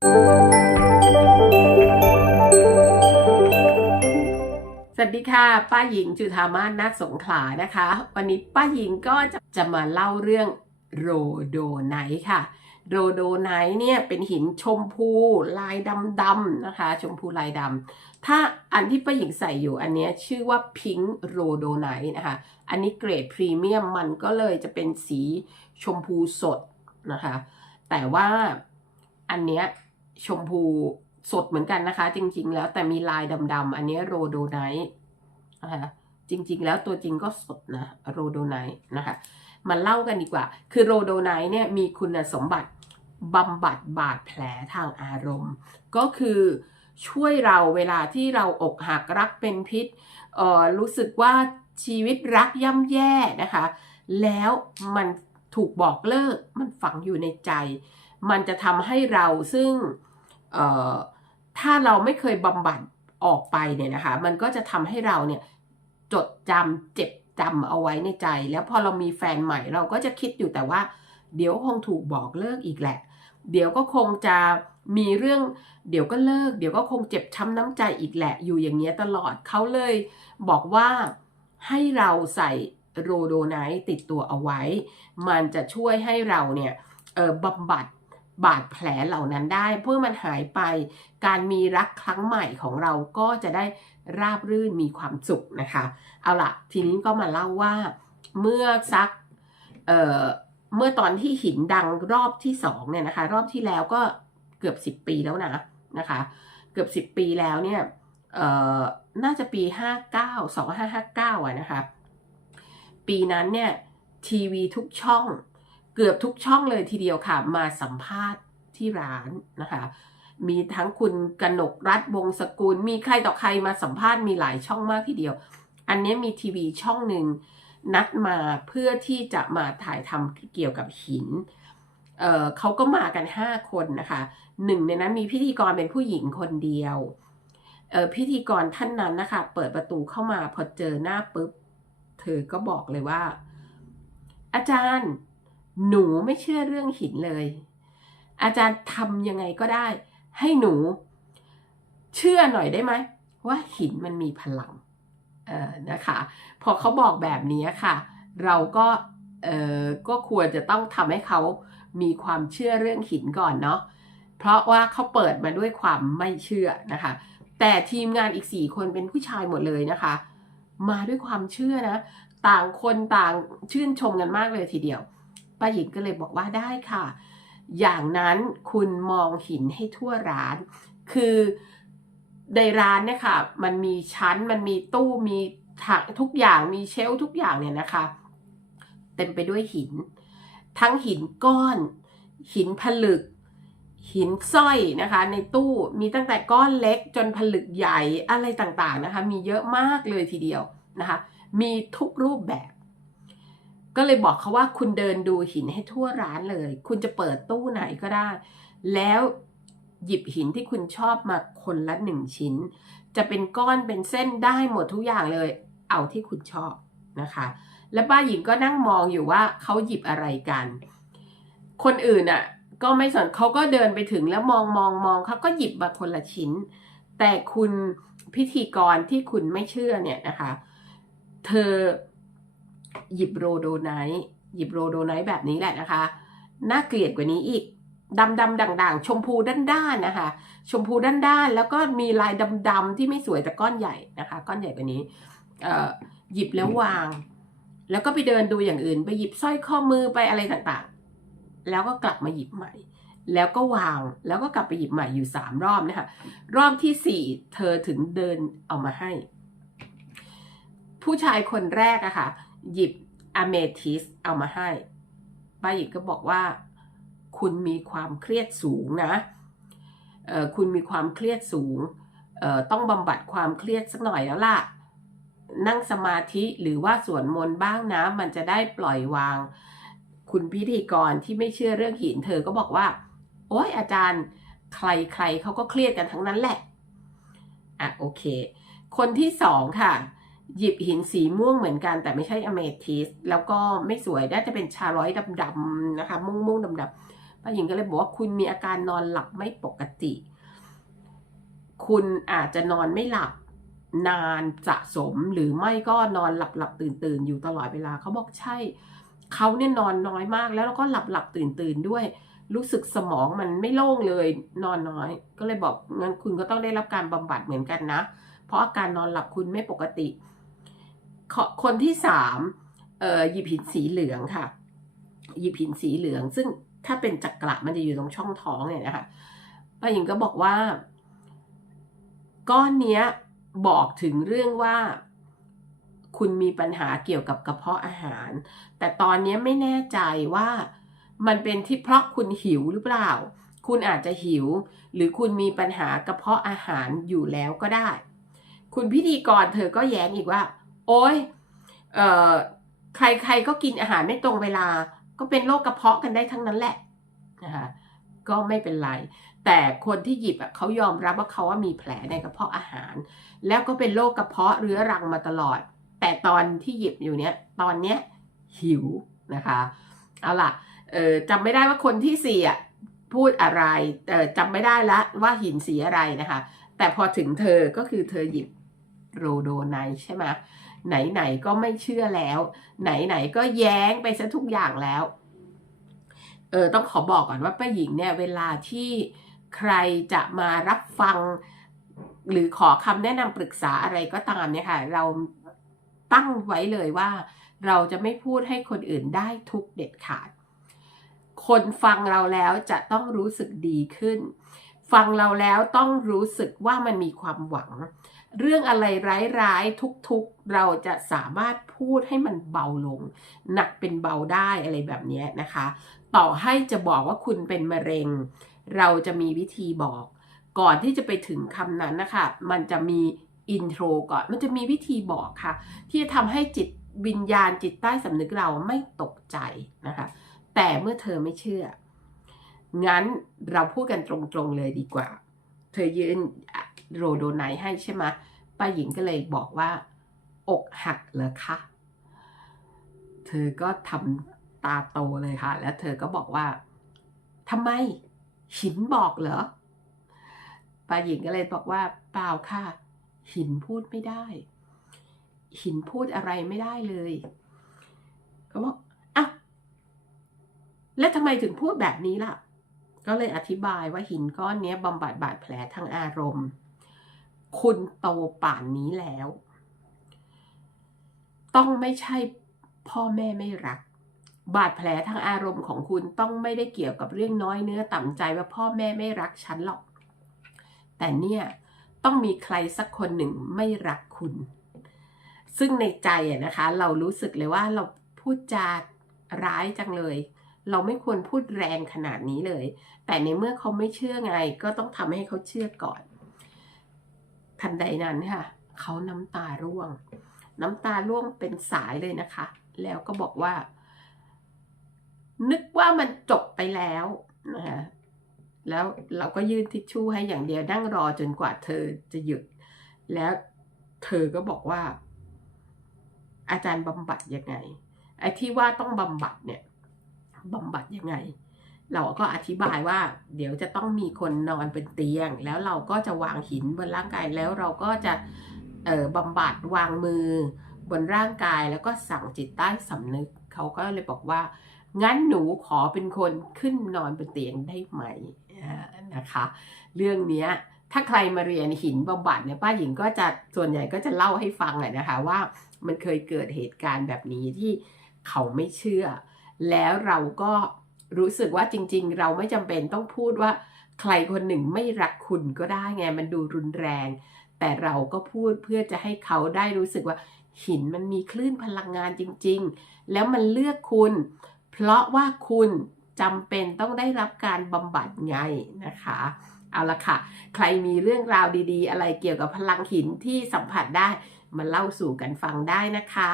สวัสดีค่ะ ป้าหญิงจุธามาศนักสงขลานะคะ วันนี้ป้าหญิงก็จะจะมาเล่าเรื่องโรโดไนค่ะ โรโดไนเนี่ยเป็นหินชมพูลายดำๆนะคะ ชมพูลายดำถ้าอันที่ป้าหญิงใส่อยู่อันนี้ชื่อว่าพิงโรโดไนนะคะ อันนี้เกรดพรีเมียมมันก็เลยจะเป็นสีชมพูสดนะคะ แต่ว่าอันเนี้ย ชมพูสดเหมือนกันนะคะ จริง ๆ แล้วแต่มีลายดำๆอันนี้โรโดไนท์นะคะจริง ๆ แล้วตัวจริงก็สดนะโรโดไนท์นะคะมาเล่ากันดีกว่า คือโรโดไนท์เนี่ยมีคุณสมบัติบำบัดบาดแผลทางอารมณ์ ก็คือช่วยเราเวลาที่เราอกหักรักเป็นพิษเอ่อรู้สึกว่าชีวิตรักย่ำแย่นะคะ แล้วมันถูกบอกเลิกมันฝังอยู่ในใจ มันจะทำให้เราซึ่ง ถ้าเราไม่เคยบำบัดออกไปเนี่ยนะคะ มันก็จะทำให้เราเนี่ยจดจำเจ็บจำเอาไว้ในใจ แล้วพอเรามีแฟนใหม่เราก็จะคิดอยู่แต่ว่า เดี๋ยวคงถูกบอกเลิกอีกแหละ เดี๋ยวก็คงจะมีเรื่องเดี๋ยวก็เลิก เดี๋ยวก็คงเจ็บช้ำน้ำใจอีกแหละ อยู่อย่างเงี้ยตลอดเขาเลยบอกว่าให้เราใส่โรโดไนติดตัวเอาไว้ มันจะช่วยให้เราเนี่ยบำบัด บาดแผลเหล่านั้นได้ เพื่อมันหายไป การมีรักครั้งใหม่ของเราก็จะได้ราบรื่นมีความสุขนะคะ เอาล่ะทีนี้ก็มาเล่าว่าเมื่อสักเอ่อเมื่อตอนที่หินดังรอบที่สองเนี่ยนะคะ รอบที่แล้วก็เกือบสิบปีแล้วนะนะคะ เกือบสิบปีแล้วเนี่ยเอ่อน่าจะปีห้าเก้าสองห้าห้าเก้าอะนะคะ ปีนั้นเนี่ยทีวีทุกช่อง เกือบทุกช่องเลยทีเดียวค่ะ มาสัมภาษณ์ที่ร้านนะคะ มีทั้งคุณกนกรัฐวงศ์สกุล มีใครต่อใครมาสัมภาษณ์มีหลายช่องมากทีเดียว อันนี้มีทีวีช่องหนึ่งนัดมาเพื่อที่จะมาถ่ายทำเกี่ยวกับหินเเขาก็มากัน 5 คนนะคะหนึ่งในนั้นมีพิธีกรเป็นผู้หญิงคนเดียวพิธีกรท่านนั้นนะคะ เปิดประตูเข้ามาพอเจอหน้าปุ๊บ เธอก็บอกเลยว่า อาจารย์ หนูไม่เชื่อเรื่องหินเลย อาจารย์ทำยังไงก็ได้ ให้หนู เชื่อหน่อยได้ไหมว่าหินมันมีพลังเออนะคะ พอเขาบอกแบบนี้ค่ะ เราก็เออก็ควรจะต้องทำให้เขามีความเชื่อเรื่องหินก่อนเนาะเพราะว่าเขาเปิดมาด้วยความไม่เชื่อนะคะ แต่ทีมงานอีกสี่คนเป็นผู้ชายหมดเลยนะคะ มาด้วยความเชื่อนะ ต่างคนต่างชื่นชมกันมากเลยทีเดียว ป้าหญิงก็เลยบอกว่าได้ค่ะ อย่างนั้นคุณมองหินให้ทั่วร้าน คือในร้านเนี่ยค่ะ มันมีชั้นมันมีตู้มีถังทุกอย่างมีเชลทุกอย่างเนี่ยนะคะ เต็มไปด้วยหิน ทั้งหินก้อน หินผลึก หินสร้อยนะคะ ในตู้มีตั้งแต่ก้อนเล็กจนผลึกใหญ่อะไรต่างๆนะคะ มีเยอะมากเลยทีเดียวนะคะ มีทุกรูปแบบ ก็เลยบอกเขาว่าคุณเดินดูหินให้ทั่วร้านเลย คุณจะเปิดตู้ไหนก็ได้ แล้วหยิบหินที่คุณชอบมาคนละหนึ่งชิ้น จะเป็นก้อนเป็นเส้นได้หมดทุกอย่างเลย เอาที่คุณชอบนะคะ แล้วป้าหญิงก็นั่งมองอยู่ว่าเขาหยิบอะไรกัน คนอื่นอะ ก็ไม่สนเขาก็เดินไปถึงแล้วมองมองมองเขาก็หยิบมาคนละชิ้น แต่คุณพิธีกรที่คุณไม่เชื่อเนี่ยนะคะ เธอ หยิบโรโดไนท์หยิบโรโดไนท์แบบนี้แหละนะคะ น่าเกลียดกว่านี้อีกดำดำด่างๆ ชมพูด้านๆนะคะ ชมพูด้านๆ แล้วก็มีลายดำๆที่ไม่สวยแต่ก้อนใหญ่นะคะ ก้อนใหญ่กว่านี้หยิบแล้ววาง แล้วก็ไปเดินดูอย่างอื่น ไปหยิบสร้อยข้อมือไปอะไรต่างๆ แล้วก็กลับมาหยิบใหม่ แล้วก็วางแล้วก็กลับไปหยิบใหม่อยู่สามรอบนะคะรอบที่สี่เธอถึงเดินเอามาให้ ผู้ชายคนแรกอะค่ะ หยิบอเมทิสเอามาให้ป้าหญิงก็บอกว่า คุณมีความเครียดสูงนะคุณมีความเครียดสูง ต้องบำบัดความเครียดสักหน่อยแล้วล่ะ นั่งสมาธิหรือว่าสวดมนต์บ้างนะ มันจะได้ปล่อยวาง คุณพิธีกรที่ไม่เชื่อเรื่องหินเธอก็บอกว่า โอ้ยอาจารย์ใครใครเขาก็เครียดกันทั้งนั้นแหละ อะโอเค คนที่สองค่ะ หยิบหินสีม่วงเหมือนกันแต่ไม่ใช่อเมทิสแล้วก็ไม่สวยน่าจะเป็นชาร้อยดำๆนะคะ ม่วงๆดำๆป้าหญิงก็เลยบอกว่าคุณมีอาการนอนหลับไม่ปกติ คุณอาจจะนอนไม่หลับนานสะสมหรือไม่ก็นอนหลับหลับตื่นตื่นอยู่ตลอดเวลาเขาบอกใช่เขาเนี่ยนอนน้อยมากแล้วก็หลับหลับตื่นตื่นด้วย รู้สึกสมองมันไม่โล่งเลยนอนน้อย ก็เลยบอกงั้นคุณก็ต้องได้รับการบำบัดเหมือนกันนะ เพราะอาการนอนหลับคุณไม่ปกติ คนที่สามหยิบหินสีเหลืองค่ะ หยิบหินสีเหลือง ซึ่งถ้าเป็นจักระมันจะอยู่ตรงช่องท้องเนี่ยนะคะป้าหญิงก็บอกว่า ก้อนเนี้ยบอกถึงเรื่องว่าคุณมีปัญหาเกี่ยวกับกระเพาะอาหาร แต่ตอนนี้ไม่แน่ใจว่ามันเป็นที่เพราะคุณหิวหรือเปล่า คุณอาจจะหิว หรือคุณมีปัญหากระเพาะอาหารอยู่แล้วก็ได้ คุณพิธีกรเธอก็แย้งอีกว่า โอ้ยเอ่อใครๆก็กินอาหารไม่ตรงเวลา ก็เป็นโรคกระเพาะกันได้ทั้งนั้นแหละนะคะก็ไม่เป็นไร แต่คนที่หยิบอะเขายอมรับว่าเขาว่ามีแผลในกระเพาะอาหาร แล้วก็เป็นโรคกระเพาะเรื้อรังมาตลอด แต่ตอนที่หยิบอยู่เนี้ยตอนเนี้ยหิวนะคะเอาล่ะเออจำไม่ได้ว่าคนที่สี่อะพูดอะไรเออจำไม่ได้ละว่าหินสีอะไรนะคะ แต่พอถึงเธอก็คือเธอหยิบโรโดไนใช่ไหม ไหนๆก็ไม่เชื่อแล้ว ไหนๆก็แย้งไปซะทุกอย่างแล้วเออต้องขอบอกก่อนว่าป้าหญิงเนี่ยเวลาที่ใครจะมารับฟัง หรือขอคำแนะนำปรึกษาอะไรก็ตามเนี่ยค่ะ เราตั้งไว้เลยว่า เราจะไม่พูดให้คนอื่นได้ทุกเด็ดขาด คนฟังเราแล้วจะต้องรู้สึกดีขึ้น ฟังเราแล้วต้องรู้สึกว่ามันมีความหวัง เรื่องอะไรร้ายๆทุกๆเราจะสามารถพูดให้มันเบาลง หนักเป็นเบาได้อะไรแบบนี้นะคะ ต่อให้จะบอกว่าคุณเป็นมะเร็ง เราจะมีวิธีบอก ก่อนที่จะไปถึงคำนั้นนะคะมันจะมีอินโทรก่อนมันจะมีวิธีบอกค่ะ ที่จะทำให้จิตวิญญาณจิตใต้สำนึกเราไม่ตกใจนะคะ แต่เมื่อเธอไม่เชื่อ งั้นเราพูดกันตรงๆเลยดีกว่า เธอยืน โรโดไนท์ให้ใช่ไหมป้าหญิงก็เลยบอกว่า อกหักเหรอคะ เธอก็ทำตาโตเลยค่ะ แล้วเธอก็บอกว่าทำไม หินบอกเหรอป้าหญิงก็เลยบอกว่า เปล่าค่ะ หินพูดไม่ได้ หินพูดอะไรไม่ได้เลยเขาบอกอ้าวแล้วทำไมถึงพูดแบบนี้ล่ะ ก็เลยอธิบายว่าหินก้อนนี้บำบัดบาดแผลทางอารมณ์ คุณโตป่านนี้แล้ว ต้องไม่ใช่พ่อแม่ไม่รัก บาดแผลทางอารมณ์ของคุณต้องไม่ได้เกี่ยวกับเรื่องน้อยเนื้อต่ำใจว่าพ่อแม่ไม่รักฉันหรอก แต่เนี่ยต้องมีใครสักคนหนึ่งไม่รักคุณ ซึ่งในใจอะนะคะ เรารู้สึกเลยว่าเราพูดจาร้ายจังเลย เราไม่ควรพูดแรงขนาดนี้เลย แต่ในเมื่อเขาไม่เชื่อไง ก็ต้องทำให้เขาเชื่อก่อน ทันใดนั้นค่ะเขาน้ำตาร่วง น้ำตาร่วงเป็นสายเลยนะคะ แล้วก็บอกว่า นึกว่ามันจบไปแล้วนะคะแล้วเราก็ยื่นทิชชู่ให้อย่างเดียวนั่งรอจนกว่าเธอจะหยุด แล้วเธอก็บอกว่า อาจารย์บำบัดยังไงไอ้ที่ว่าต้องบำบัดเนี่ยบำบัดยังไง เราก็อธิบายว่าเดี๋ยวจะต้องมีคนนอนเป็นเตียง แล้วเราก็จะวางหินบนร่างกายแล้วเราก็จะบำบัดวางมือบนร่างกายแล้วก็สั่งจิตใต้สำนึกเขาก็เลยบอกว่า งั้นหนูขอเป็นคนขึ้นนอนบนเตียงได้ไหมนะคะ เรื่องนี้ถ้าใครมาเรียนหินบำบัดเนี่ยป้าหญิงก็จะส่วนใหญ่ก็จะเล่าให้ฟังเลยนะคะว่ามันเคยเกิดเหตุการณ์แบบนี้ที่เขาไม่เชื่อ แล้วเราก็ รู้สึกว่าจริง ๆ เราไม่จำเป็นต้องพูดว่า ใครคนหนึ่งไม่รักคุณก็ได้ไงมันดูรุนแรง แต่เราก็พูดเพื่อจะให้เขาได้รู้สึกว่า หินมันมีคลื่นพลังงานจริง ๆ แล้วมันเลือกคุณ เพราะว่าคุณจำเป็นต้องได้รับการบำบัดไงนะคะเอาละค่ะ ใครมีเรื่องราวดีๆ อะไรเกี่ยวกับพลังหินที่สัมผัสได้ มาเล่าสู่กันฟังได้นะคะ